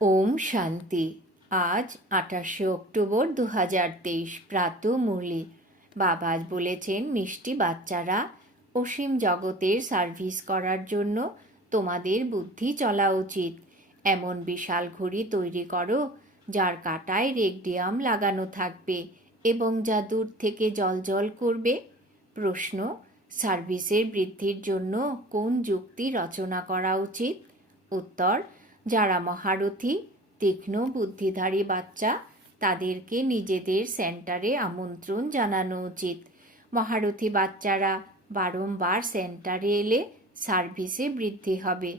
ওম শান্তি। আজ 28শে অক্টোবর 2023 প্রাত মুরলি। বাবা আজ বলেছেন, মিষ্টি বাচ্চারা, অসীম জগতের সার্ভিস করার জন্য তোমাদের বুদ্ধি চলা উচিত। এমন বিশাল ঘড়ি তৈরি করো যার কাঁটায় রেডিয়াম লাগানো থাকবে এবং যা দূর থেকে জ্বলজ্বল করবে। প্রশ্ন: সার্ভিসের বৃদ্ধির জন্য কোন যুক্তি রচনা করা উচিত? উত্তর: যারা মহারথী, তীক্ষ্ণ বুদ্ধিধারী বাচ্চা, তাদেরকে নিজেদের সেন্টারে আমন্ত্রণ জানানো উচিত। মহারথী বাচ্চারা বারংবার সেন্টারে এলে সার্ভিসে বৃদ্ধি হবে।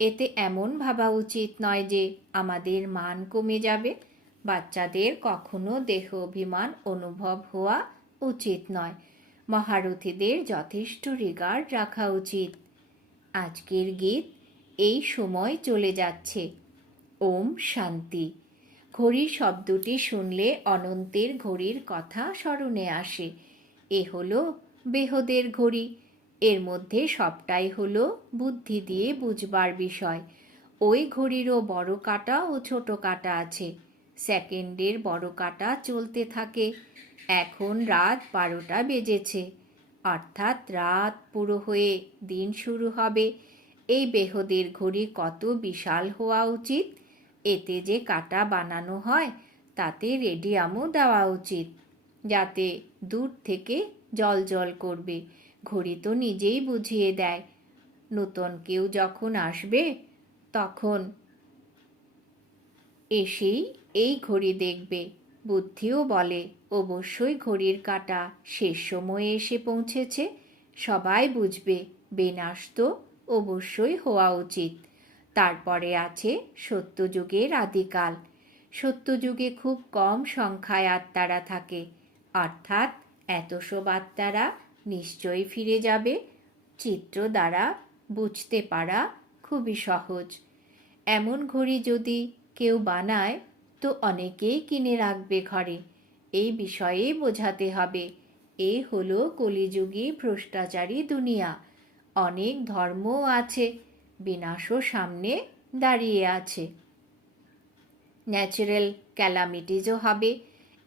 এতে এমন ভাবা উচিত নয় যে আমাদের মান কমে যাবে। বাচ্চাদের কখনো দেহ অভিমান অনুভব হওয়া উচিত নয়। মহারথীদের যথেষ্ট রিগার্ড রাখা উচিত। আজকের গীত: এই সময় চলে যাচ্ছে। ওম শান্তি। ঘড়ি শব্দটি শুনলে অনন্তের ঘড়ির কথা স্মরণে আসে। এ হলো বেহদের ঘড়ি। এর মধ্যে সবটাই হলো বুদ্ধি দিয়ে বুঝবার বিষয়। ওই ঘড়িরও বড় কাঁটা ও ছোট কাঁটা আছে। সেকেন্ডের বড় কাঁটা চলতে থাকে। এখন রাত 12টা বেজেছে, অর্থাৎ রাত পুরো হয়ে দিন শুরু হবে। এই বেহদের ঘড়ি কত বিশাল হওয়া উচিত! এতে যে কাঁটা বানানো হয় তাতে রেডিয়ামও দেওয়া উচিত, যাতে দূর থেকে জ্বলজ্বল করবে। ঘড়ি তো নিজেই বুঝিয়ে দেয়। নতুন কেউ যখন আসবে তখন এসেই এই ঘড়ি দেখবে। বুদ্ধিও বলে অবশ্যই ঘড়ির কাঁটা শেষ সময়ে এসে পৌঁছেছে। সবাই বুঝবে বিনাশ তো অবশ্যই হওয়া উচিত। তারপরে আছে সত্যযুগের আদিকাল। সত্যযুগে খুব কম সংখ্যায় আত্মারা থাকে, অর্থাৎ এতসব আত্মারা নিশ্চয়ই ফিরে যাবে। চিত্র দ্বারা বুঝতে পারা খুবই সহজ। এমন ঘড়ি যদি কেউ বানায় তো অনেকেই কিনে রাখবে ঘরে। এই বিষয়ে বোঝাতে হবে। এ হলো কলিযুগী ভ্রষ্টাচারী দুনিয়া। অনেক ধর্মও আছে, বিনাশও সামনে দাঁড়িয়ে আছে। ন্যাচারাল ক্যালামিটিজও হবে।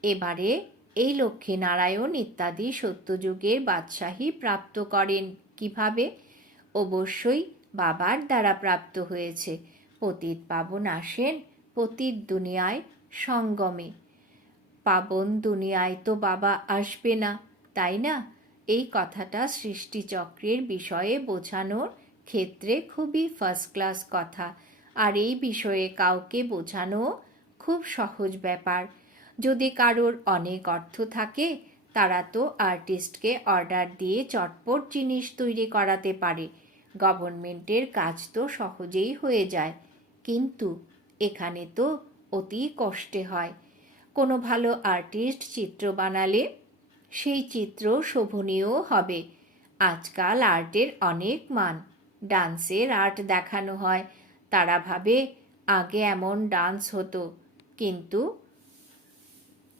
এবারে এই লক্ষ্মীনারায়ণ ইত্যাদি সত্যযুগের বাদশাহী প্রাপ্ত করেন কিভাবে? অবশ্যই বাবার দ্বারা প্রাপ্ত হয়েছে। পতিত পাবন আসেন পতিত দুনিয়ায় সঙ্গমে। পাবন দুনিয়ায় তো বাবা আসবে না, তাই না? এই কথাটা সৃষ্টিচক্রের বিষয়ে বোঝানোর ক্ষেত্রে খুবই ফার্স্ট ক্লাস কথা। আর এই বিষয়ে কাউকে বোঝানো খুব সহজ ব্যাপার। যদি কারোর অনেক অর্থ থাকে, তারা তো আর্টিস্টকে অর্ডার দিয়ে চটপট জিনিস তৈরি করাতে পারে। গভর্নমেন্টের কাজ তো সহজেই হয়ে যায়, কিন্তু এখানে তো অতি কষ্টে হয়। কোনো ভালো আর্টিস্ট চিত্র বানালে সেই চিত্র শোভনীয় হবে। আজকাল আর্টের অনেক মান। ডান্সের আর্ট দেখানো হয়। তারা ভাবে আগে এমন ডান্স হতো, কিন্তু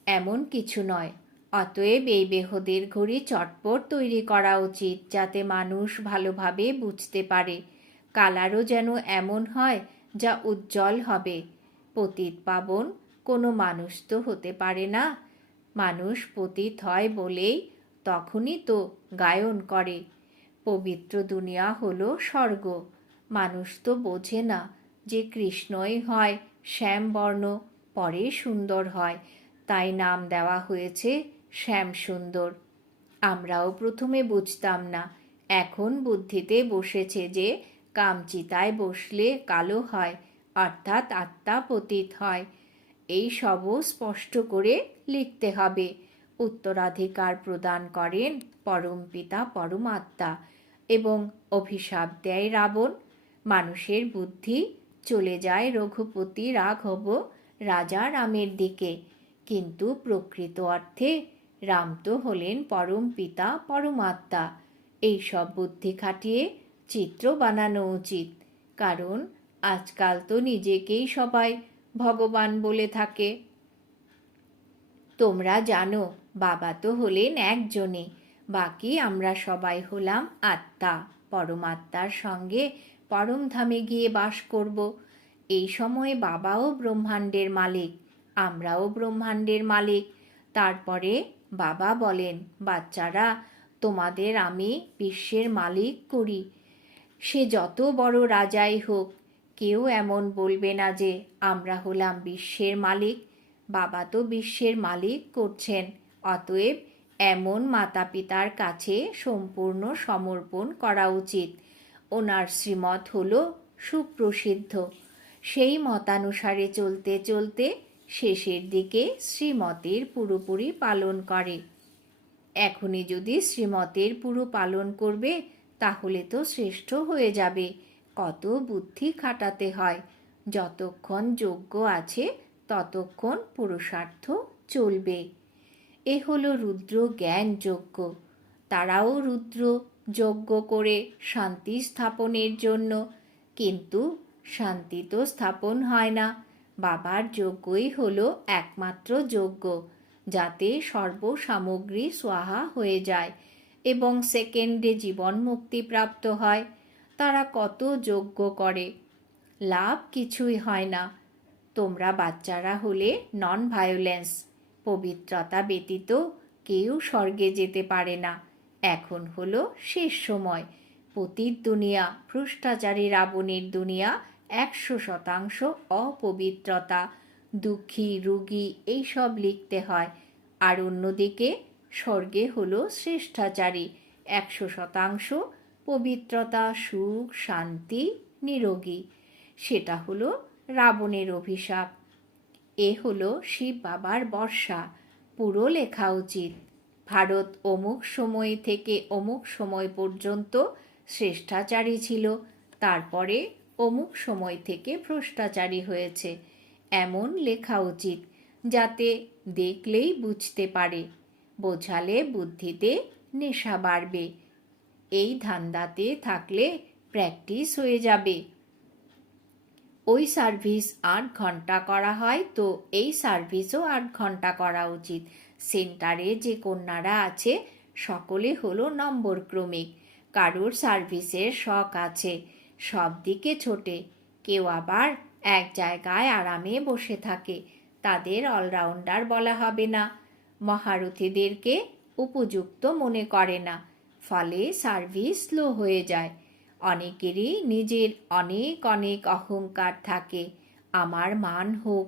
এমন কিছু নয়। অতএব এই বেহদের ঘড়ি চটপট তৈরি করা উচিত, যাতে মানুষ ভালোভাবে বুঝতে পারে। কালারও যেন এমন হয় যা উজ্জ্বল হবে। পতিত পাবন কোনো মানুষ তো হতে পারে না। মানুষ পতিত হয় বলেই তখনই তো গায়ন করে, পবিত্র দুনিয়া হলো স্বর্গ। মানুষ তো বোঝে না যে কৃষ্ণই হয় শ্যামবর্ণ, পরে সুন্দর হয়, তাই নাম দেওয়া হয়েছে শ্যাম সুন্দর। আমরাও প্রথমে বুঝতাম না। এখন বুদ্ধিতে বসেছে যে কামচিতায় বসলে কালো হয়, অর্থাৎ আত্মা পতিত হয়। এই সবও স্পষ্ট করে লিখতে হবে। উত্তরাধিকার প্রদান করেন পরমপিতা পরমাত্মা এবং অভিশাপ দেয় রাবণ। মানুষের বুদ্ধি চলে যায় রঘুপতি রাঘব রাজা রামের দিকে, কিন্তু প্রকৃত অর্থে রাম তো হলেন পরমপিতা পরমাত্মা। এইসব বুদ্ধি খাটিয়ে চিত্র বানানো উচিত, কারণ আজকাল তো নিজেকেই সবাই ভগবান বলে থাকে। তোমরা জানো বাবা তো হলেন একজনই, বাকি আমরা সবাই হলাম আত্মা। পরমাত্মার সঙ্গে পরমধামে গিয়ে বাস করব। এই সময়ে বাবাও ব্রহ্মাণ্ডের মালিক, আমরাও ব্রহ্মাণ্ডের মালিক। তারপরে বাবা বলেন, বাচ্চারা, তোমাদের আমি বিশ্বের মালিক করি। সে যত বড় রাজাই হোক, কেউ এমন বলবে না যে আমরা হলাম বিশ্বের মালিক। বাবা তো বিশ্বের মালিক করছেন। অতএব এমন মাতা পিতার কাছে সম্পূর্ণ সমর্পণ করা উচিত। ওনার শ্রীমত হলো সুপ্রসিদ্ধ। সেই মতানুসারে চলতে চলতে শেষের দিকে শ্রীমতের পুরোপুরি পালন করে। এখনই যদি শ্রীমতের পুরো পালন করবে তাহলে তো শ্রেষ্ঠ হয়ে যাবে। কত বুদ্ধি খাটাতে হয়। যতক্ষণ যোগ্য আছে ততক্ষণ পুরুষার্থ চলবে। এ হলো রুদ্র জ্ঞান যজ্ঞ। তারাও রুদ্র যজ্ঞ করে শান্তি স্থাপনের জন্য, কিন্তু শান্তি তো স্থাপন হয় না। বাবার যজ্ঞই হলো একমাত্র যজ্ঞ, যাতে সর্বসামগ্রী সোহা হয়ে যায় এবং সেকেন্ডে জীবন মুক্তি প্রাপ্ত হয়। তারা কত যজ্ঞ করে, লাভ কিছুই হয় না। তোমরা বাচ্চারা হলে নন ভায়োলেন্স, পবিত্রতা ব্যতীত কেউ স্বর্গে যেতে পারে না। এখন হলো শেষ সময়। পতিত দুনিয়া, ভ্রষ্টাচারী রাবণের দুনিয়া 100% অপবিত্রতা, দুঃখী, রোগী এইসব লিখতে হয়। আর অন্যদিকে স্বর্গে হলো শ্রেষ্ঠাচারী, 100% পবিত্রতা, সুখ, শান্তি, নিরোগী। সেটা হলো রাবণের অভিশাপ। এ হলো শিব বাবার বর্ষা। পুরো লেখা উচিত। ভারত অমুক সময় থেকে অমুক সময় পর্যন্ত শ্রেষ্ঠাচারী ছিল, তারপরে অমুক সময় থেকে ভ্রষ্টাচারী হয়েছে, এমন লেখা উচিত, যাতে দেখলেই বুঝতে পারে। বোঝালে বুদ্ধিতে নেশা বাড়বে। এই ধান্দাতে থাকলে প্র্যাকটিস হয়ে যাবে। ওই সার্ভিস 8 ঘন্টা করা হয়, তো এই সার্ভিসও 8 ঘন্টা করা উচিত। সেন্টারে যে কন্যারা আছে সকলে হলো নম্বর ক্রমিক। কারোর সার্ভিসের শখ আছে, সব দিকে ছোটে। কেউ আবার এক জায়গায় আরামে বসে থাকে, তাদের অলরাউন্ডার বলা হবে না। মহারথীদেরকে উপযুক্ত মনে করে না, ফলে সার্ভিস স্লো হয়ে যায়। অনেকেরই নিজের অনেক অনেক অহংকার থাকে। আমার মান হোক,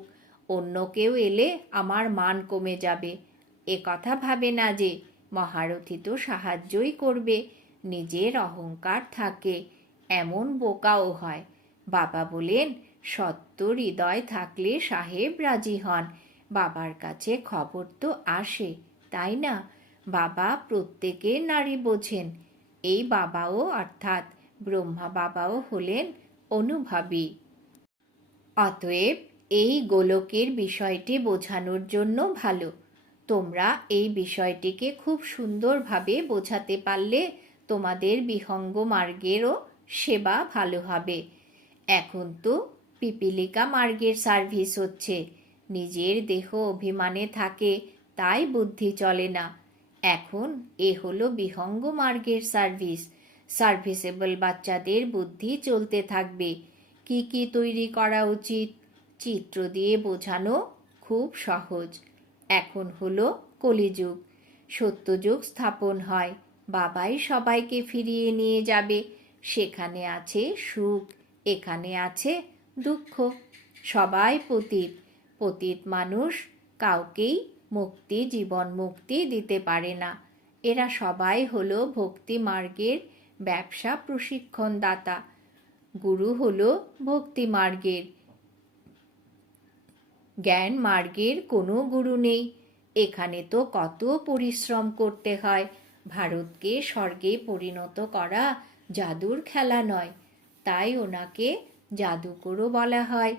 অন্য কেউ এলে আমার মান কমে যাবে। এ কথা ভাবে না যে মহারথী তো সাহায্যই করবে, নিজের অহংকার থাকে। এমন বোকাও হয়। বাবা বলেন, সত্য হৃদয় থাকলে সাহেব রাজি হন। বাবার কাছে খবর তো আসে, তাই না? বাবা প্রত্যেকের নারী বোঝেন। এই বাবাও অর্থাৎ ব্রহ্মা বাবাও হলেন অনুভবী। অতএব এই গোলকের বিষয়টি বোঝানোর জন্য ভালো। তোমরা এই বিষয়টিকে খুব সুন্দরভাবে বোঝাতে পারলে তোমাদের বিহঙ্গ মার্গেরও সেবা ভালো হবে। এখন তো পিপীলিকা মার্গের সার্ভিস হচ্ছে। নিজের দেহ অভিমানে থাকে, তাই বুদ্ধি চলে না। এখন এ হলো বিহঙ্গ মার্গের সার্ভিস। সার্ভিসেবল বাচ্চাদের বুদ্ধি চলতে থাকবে। কি কি তৈরি করা উচিত চিত্র দিয়ে বোঝানো খুব সহজ। এখন হলো কলিযুগ, সত্যযুগ স্থাপন হয়। বাবাই সবাইকে ফিরিয়ে নিয়ে যাবে। সেখানে আছে সুখ, এখানে আছে দুঃখ। সবাই পতিত। পতিত মানুষ কাউকেই মুক্তি, জীবন মুক্তি দিতে পারে না। এরা সবাই হলো ভক্তি মার্গের ব্যবসা প্রশিক্ষণদাতা। গুরু হলো ভক্তি মার্গের। জ্ঞান মার্গের কোনো গুরু নেই। এখানে তো কত পরিশ্রম করতে হয়। ভারতকে স্বর্গে পরিণত করা জাদুর খেলা নয়, তাই ওনাকে জাদুকরও বলা হয়।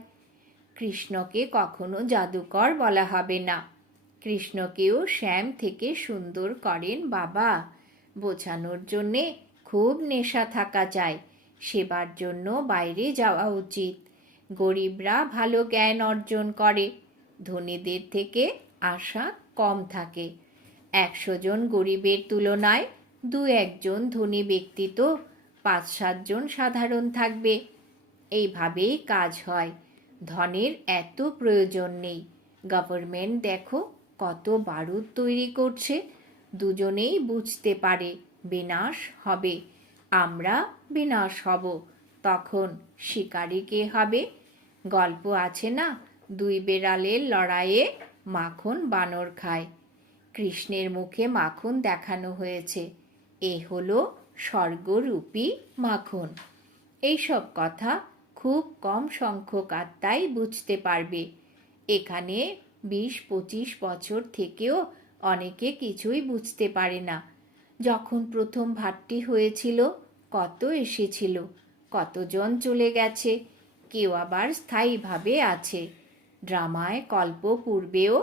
কৃষ্ণকে কখনো জাদুকর বলা হবে না। কৃষ্ণকেও শ্যাম থেকে সুন্দর করেন বাবা। বোঝানোর জন্যে খুব নেশা থাকা চাই। সেবার জন্য বাইরে যাওয়া উচিত। গরিবরা ভালো জ্ঞান অর্জন করে, ধনীদের থেকে আশা কম থাকে। 100 জন গরিবের তুলনায় 2-1 জন ধনী ব্যক্তি তো 5-7 জন সাধারণ থাকবে। এইভাবেই কাজ হয়। ধনের এত প্রয়োজন নেই। গভর্নমেন্ট দেখো কত বারুদ তৈরি করছে। দুজনেই বুঝতে পারে বিনাশ হবে, আমরা বিনাশ হব। তখন শিকারী কে হবে? গল্প আছে না, দুই বেড়ালের লড়াইয়ে মাখন বানর খায়। কৃষ্ণের মুখে মাখন দেখানো হয়েছে, এ হলো স্বর্গরূপী মাখন। এইসব কথা খুব কম সংখ্যক আত্মাই বুঝতে পারবে। এখানে 20-25 বছর থেকেও অনেকে কিছুই বুঝতে পারে না। যখন প্রথম ভাটটি হয়েছিল কত এসেছিল, কতজন চলে গেছে, কেউ আবার স্থায়ীভাবে আছে। ড্রামায় কল্প পূর্বেও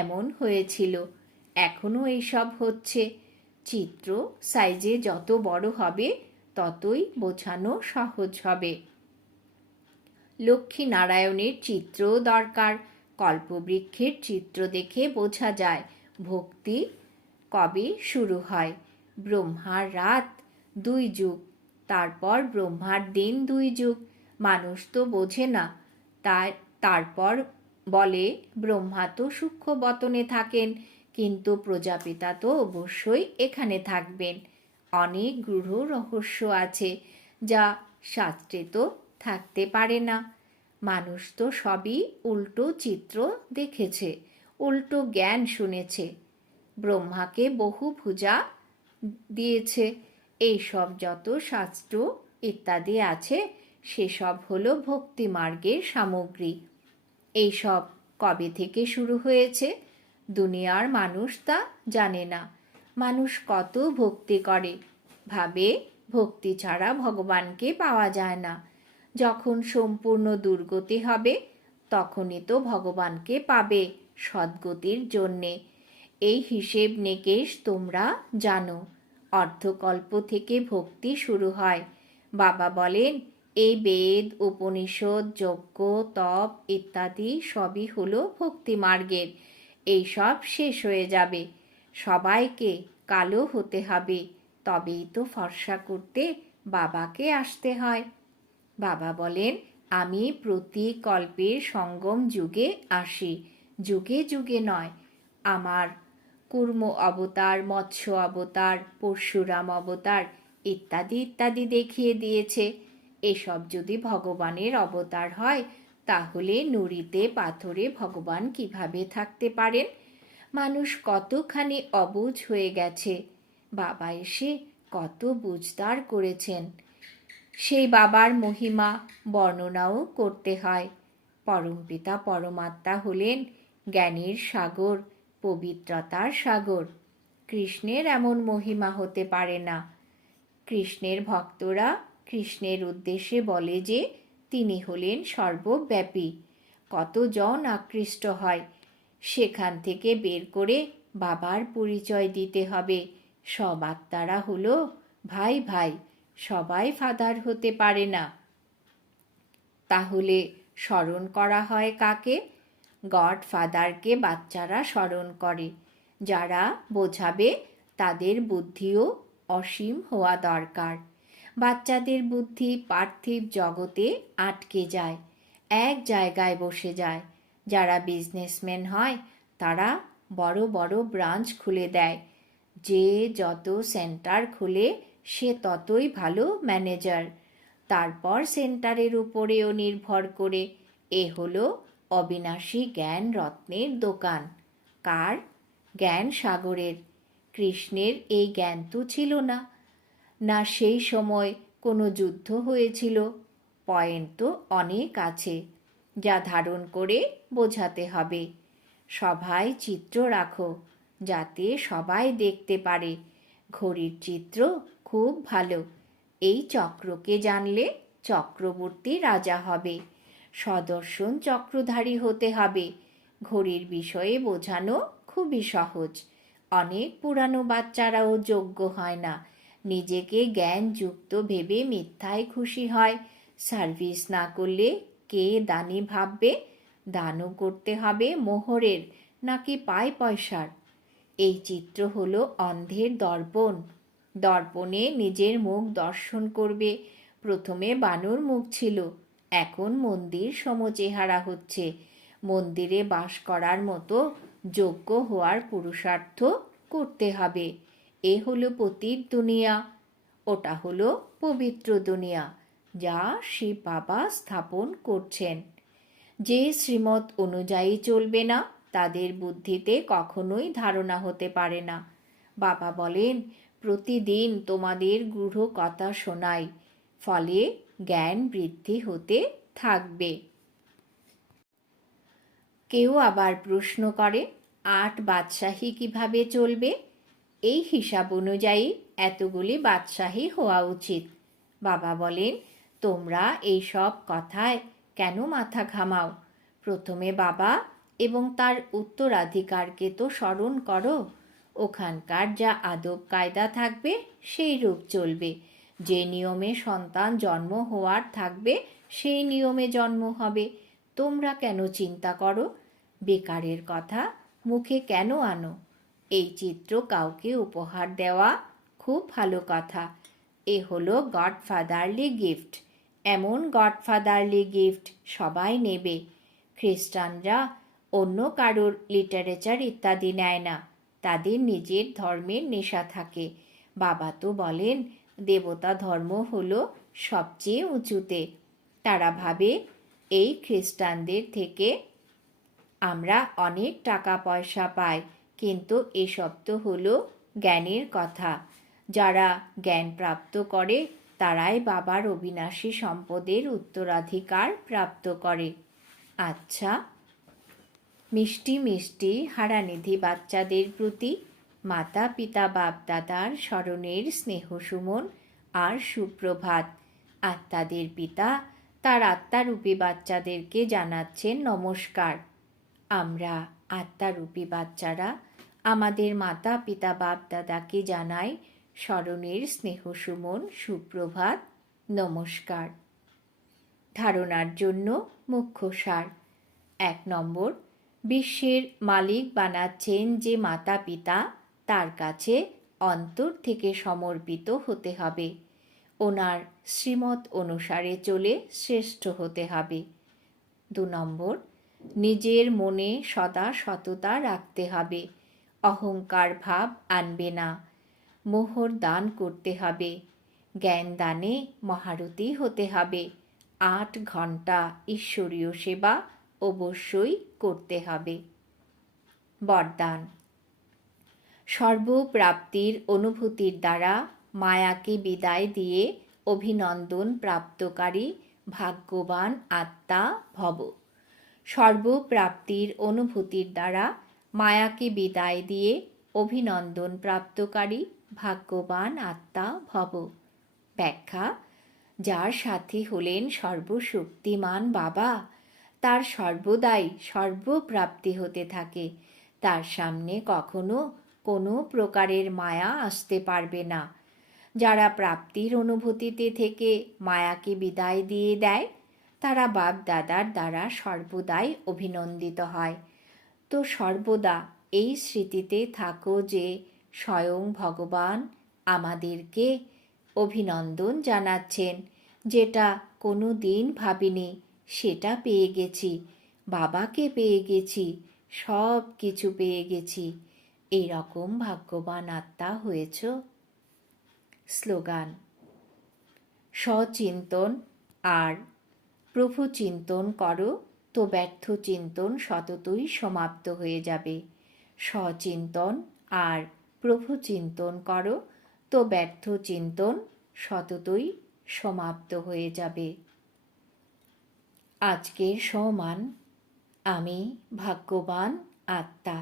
এমন হয়েছিল, এখনও এইসব হচ্ছে। চিত্র সাইজে যত বড় হবে ততই বোঝানো সহজ হবে। লক্ষ্মী নারায়ণের চিত্রও দরকার। কল্পবৃক্ষের চিত্র দেখে বোঝা যায় ভক্তি কবে শুরু হয়। ব্রহ্মার রাত 2 যুগ, তারপর ব্রহ্মার দিন 2 যুগ। মানুষ তো বোঝে না, তারপর বলে ব্রহ্মা তো সূক্ষ্ম বতনে থাকেন, কিন্তু প্রজাপিতা তো অবশ্যই এখানে থাকবেন। অনেক গূঢ় রহস্য আছে যা শাস্ত্রে তো থাকতে পারে না। মানুষ তো সবই উল্টো চিত্র দেখেছে, উল্টো জ্ঞান শুনেছে। ব্রহ্মাকে বহু ভুজা দিয়েছে। এইসব যত শাস্ত্র ইত্যাদি আছে সেসব হলো ভক্তি মার্গের সামগ্রী। এইসব কবে থেকে শুরু হয়েছে দুনিয়ার মানুষ তা জানে না। মানুষ কত ভক্তি করে, ভাবে ভক্তি ছাড়া ভগবানকে পাওয়া যায় না। যখন সম্পূর্ণ দুর্গতি হবে তখনই তো ভগবানকে পাবে সদ্গতির জন্যে। এই হিসেব নিকেশ তোমরা জানো। অর্ধকল্প থেকে ভক্তি শুরু হয়। বাবা বলেন এই বেদ, উপনিষদ, যজ্ঞ, তপ ইত্যাদি সবই হলো ভক্তি মার্গের। এই সব শেষ হয়ে যাবে, সবাইকে কালো হতে হবে, তবেই তো ফর্সা করতে বাবাকে আসতে হয়। বাবা বলেন আমি প্রতি কল্পের সঙ্গম যুগে আসি, যুগে যুগে নয়। আমার কুর্ম অবতার, মৎস্য অবতার, পরশুরাম অবতার ইত্যাদি ইত্যাদি দেখিয়ে দিয়েছে। এসব যদি ভগবানের অবতার হয় তাহলে নুড়িতে পাথরে ভগবান কিভাবে থাকতে পারেন? মানুষ কতখানি অবুঝ হয়ে গেছে, বাবা এসে কত বুঝদার করেছেন। সেই বাবার মহিমা বর্ণনাও করতে হয়। পরমপিতা পরমাত্মা হলেন জ্ঞানের সাগর, পবিত্রতার সাগর। কৃষ্ণের এমন মহিমা হতে পারে না। কৃষ্ণের ভক্তরা কৃষ্ণের উদ্দেশ্যে বলে যে তিনি হলেন সর্বব্যাপী। কতজন আকৃষ্ট হয়, সেখান থেকে বের করে বাবার পরিচয় দিতে হবে। সব আত্মারা হলো ভাই ভাই, সবাই ফাদার হতে পারে না। তাহলে স্মরণ করা হয় কাকে? গড ফাদারকে বাচ্চারা স্মরণ করে। যারা বোঝাবে তাদের বুদ্ধিও অসীম হওয়া দরকার। বাচ্চাদের বুদ্ধি পার্থিব জগতে আটকে যায়, এক জায়গায় বসে যায়। যারা বিজনেসম্যান হয় তারা বড় বড় ব্রাঞ্চ খুলে দেয়। যে যত সেন্টার খুলে সে ততই ভালো ম্যানেজার। তারপর সেন্টারের উপরেও নির্ভর করে। এ হলো অবিনাশী জ্ঞান রত্নের দোকান। কার? জ্ঞান সাগরের। কৃষ্ণের এই জ্ঞান তো ছিল না, না সেই সময় কোনো যুদ্ধ হয়েছিল। পয়েন্ট তো অনেক আছে যা ধারণ করে বোঝাতে হবে। সভায় চিত্র রাখো যাতে সবাই দেখতে পারে। ঘড়ির চিত্র খুব ভালো। এই চক্রকে জানলে চক্রবর্তী রাজা হবে। সদর্শন চক্রধারী হতে হবে। ঘড়ির বিষয়ে বোঝানো খুবই সহজ। অনেক পুরানো বাচ্চারাও যোগ্য হয় না, নিজেকে জ্ঞানযুক্ত ভেবে মিথ্যায় খুশি হয়। সার্ভিস না করলে কে দানি ভাববে? দানও করতে হবে মোহরের নাকি পায় পয়সার? এই চিত্র হলো অন্ধের দর্পণ। দর্পণে নিজের মুখ দর্শন করবে। প্রথমে বানর মুখ ছিল, এখন মন্দির সমচেহারা হচ্ছে। মন্দিরে বাস করার মতো যোগ্য হওয়ার পুরুষার্থ করতে হবে। এ হলো পতিত দুনিয়া, ওটা হলো পবিত্র দুনিয়া, যা শিব বাবা স্থাপন করছেন। যে শ্রীমত অনুযায়ী চলবে না, তাদের বুদ্ধিতে কখনোই ধারণা হতে পারে না। বাবা বলেন, প্রতিদিন তোমাদের গূঢ় কথা শোনাই, ফলে জ্ঞান বৃদ্ধি হতে থাকবে। কেউ আবার প্রশ্ন করে, 8 বাদশাহী কিভাবে চলবে? এই হিসাব অনুযায়ী এতগুলি বাদশাহী হওয়া উচিত। বাবা বলেন, তোমরা এই সব কথায় কেন মাথা ঘামাও? প্রথমে বাবা এবং তার উত্তরাধিকারকে তো স্মরণ করো। ওখানকার যা আদব কায়দা থাকবে সেই রূপ চলবে। যে নিয়মে সন্তান জন্ম হওয়ার থাকবে সেই নিয়মে জন্ম হবে। তোমরা কেন চিন্তা করো? বেকারের কথা মুখে কেন আনো? এই চিত্র কাউকে উপহার দেওয়া খুব ভালো কথা। এ হলো গডফাদারলি গিফট। এমন গডফাদারলি গিফট সবাই নেবে। খ্রিস্টানরা অন্য কারোর লিটারেচার ইত্যাদি নেয় না, তাদের নিজের ধর্মের নেশা থাকে। বাবা তো বলেন, দেবতা ধর্ম হলো সবচেয়ে উঁচুতে। তারা ভাবে এই খ্রিস্টানদের থেকে আমরা অনেক টাকা পয়সা পাই, কিন্তু এসব তো হলো জ্ঞানের কথা। যারা জ্ঞান প্রাপ্ত করে তারাই বাবার অবিনাশী সম্পদের উত্তরাধিকার প্রাপ্ত করে। আচ্ছা, মিষ্টি মিষ্টি হারানিধি বাচ্চাদের প্রতি মাতা পিতা বাপ দাদার স্মরণের স্নেহসুমন আর সুপ্রভাত। আত্মাদের পিতা তার আত্মারূপী বাচ্চাদেরকে জানাচ্ছেন নমস্কার। আমরা আত্মারূপী বাচ্চারা আমাদের মাতা পিতা বাপ দাদাকে জানাই স্মরণের স্নেহসুমন সুপ্রভাত, নমস্কার। ধারণার জন্য মুখ্য সার। 1 নম্বর, বিশ্বের মালিক বানাচ্ছেন যে মাতা পিতা, তার কাছে অন্তর থেকে সমর্পিত হতে হবে। ওনার শ্রীমত অনুসারে চলে শ্রেষ্ঠ হতে হবে। 2 নম্বর, নিজের মনে সদা সততা রাখতে হবে। অহংকার ভাব আনবে না। মোহর দান করতে হবে। জ্ঞান দানে মহারতী হতে হবে। 8 ঘন্টা ঈশ্বরীয় সেবা অবশ্যই করতে হবে। বরদান। সর্বপ্রাপ্তির অনুভূতির দ্বারা মায়াকে বিদায় দিয়ে অভিনন্দন প্রাপ্তকারী ভাগ্যবান আত্মা ভব। সর্বপ্রাপ্তির অনুভূতির দ্বারা মায়াকে বিদায় দিয়ে অভিনন্দন প্রাপ্তকারী ভাগ্যবান আত্মা ভব। ব্যাখ্যা: যার সাথী হলেন সর্বশক্তিমান বাবা, তার সর্বদাই সর্বপ্রাপ্তি হতে থাকে। তার সামনে কখনো কোনো প্রকারের মায়া আসতে পারবে না। যারা প্রাপ্তির অনুভূতিতে থেকে মায়াকে বিদায় দিয়ে দেয়, তারা বাপ দাদার দ্বারা সর্বদাই অভিনন্দিত হয়। তো সর্বদা এই স্মৃতিতে থাকো যে স্বয়ং ভগবান আমাদেরকে অভিনন্দন জানাচ্ছেন। যেটা কোনো দিন ভাবিনি সেটা পেয়ে গেছি, বাবাকে পেয়ে গেছি, সব কিছু পেয়ে গেছি। এইরকম ভাগ্যবান আত্মা হয়েছ। স্লোগান: সচিন্তন আর প্রভু চিন্তন করো, তো ব্যর্থ চিন্তন সততই সমাপ্ত হয়ে যাবে। সচিন্তন আর প্রভু চিন্তন করো, তো ব্যর্থ চিন্তন সততই সমাপ্ত হয়ে যাবে। আজকের সমান: আমি ভাগ্যবান আত্মা।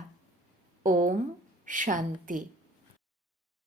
ওম শান্তি।